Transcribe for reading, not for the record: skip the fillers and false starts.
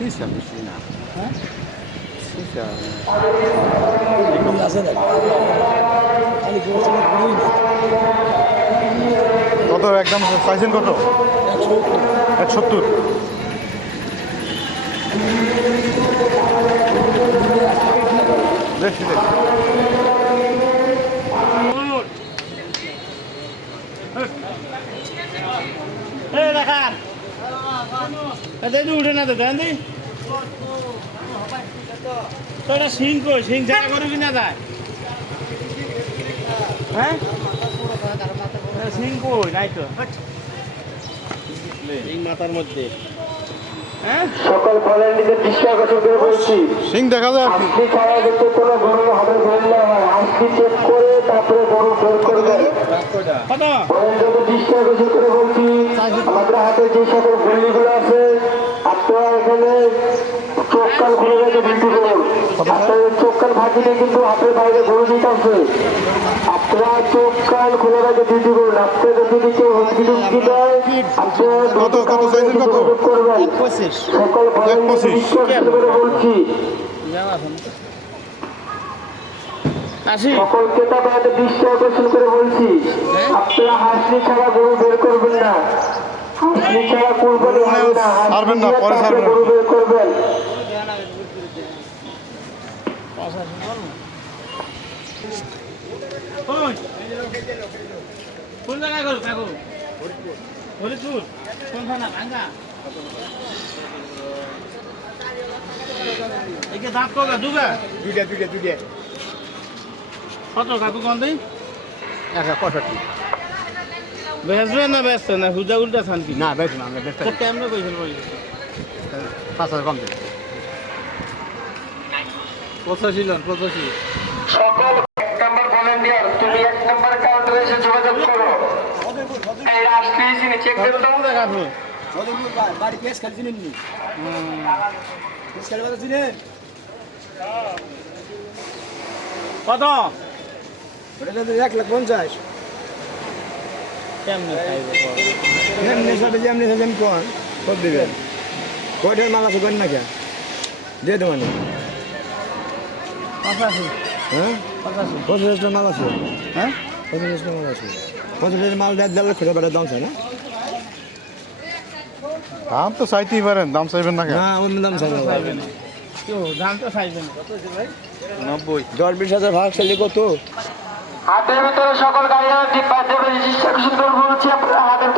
সিসা বেশি না। হ্যাঁ সিসা আছে না খালি গোসল করি না কত একদম চাইছেন কত? 170। দেখছি দেখ দেখান উঠে না তো দেন দি তো এটা সিং কই সিং জায়গা করে কিনা যায় হ্যাঁ সিং কই নাই তো সিং মাথার মধ্যে হ্যাঁ সকল ভলেন্টিয়ারদের দৃষ্টি আকর্ষণ করে বলছি সিং দেখা যায় আর কি। আজকে ছাড়া যাতে কোনো গরু হবে ধরলে হয় আজকে চেক করে তারপরে গরু বের করবেন কত ভলেন্টিয়ারদের দৃষ্টি আকর্ষণ করে বলছি আমাদের হাতে যে সকল গুলিগুলো আছে আপনারা এখানে চোখ কান খুলে রেখে ডিউটি করুন আপনাদের চোখ কান ফাঁকিতে কিন্তু হাতের বাইরে গরু দিতে আছে আপনারা চোখ কান খুলে রেখে ডিউটি করুন আপনাদের যদি কেউ হুমকি টুমকি দেয় কত কত চাইছেন কত? করবেন 25 সকল ভলেন্টিয়ারদের দৃষ্টি আকর্ষণ করে বলছি আসি সকল ক্রেতাদের দৃষ্টি আকর্ষণ করে বলছি আপনারা হাসলি ছাড়া গরু বের করবেন না হাসলি ছাড়া কুরবানি হবে না ছাড়বেন না, হাসলি পরে দিয়ে ছাড়বেন। গরু বের করবেন কোন জায়গায় করো কাকু হরিপুর কোন থানা ভাঙ্গা একে দাঁত কগা দুগা দুইটা কত কাকু কোন দিন 165 বেচবে না বেচছে না হুদা উল্টা থান কি না বেশ না আমরা বেচতে তো কেমনে কইছেন বলি 5000 কম দিন 85 লন 85 সকল 1 নম্বর ভলেন্টিয়ার তুমি 1 নম্বর কাউন্টারে এসে যোগাযোগ করো এই রাষ্ট্রীয় সিনে চেক করে দাও কাকু বাড়ি পেস খেলছি নি পেস খেলবা চিনেন কত ওটা তো 150 কেমনে খাইবে এমনি সাথে যেমনি সেজেন কোন সব দিবেন কয়টার মাল আছে কোন না কেন দিয়ে দেবো না 85 হ্যাঁ 50 মাল আছে হ্যাঁ 50 মাল আছে 50 মাল দেড় লক্ষ টাকা দাম চাই না দাম তো চাইতেই পারেন, দাম চাইবেন না কেন? না অন্য দাম চাই না খাইবে না কেউ ধান তো খাইবে না 90। 10-20 ভাগ চাইলে কত হাতের ভিতরে সকল গাড়ি ডিব্বা দেবে রেজিস্ট্রেশন করে বলছি আপনারা হাতের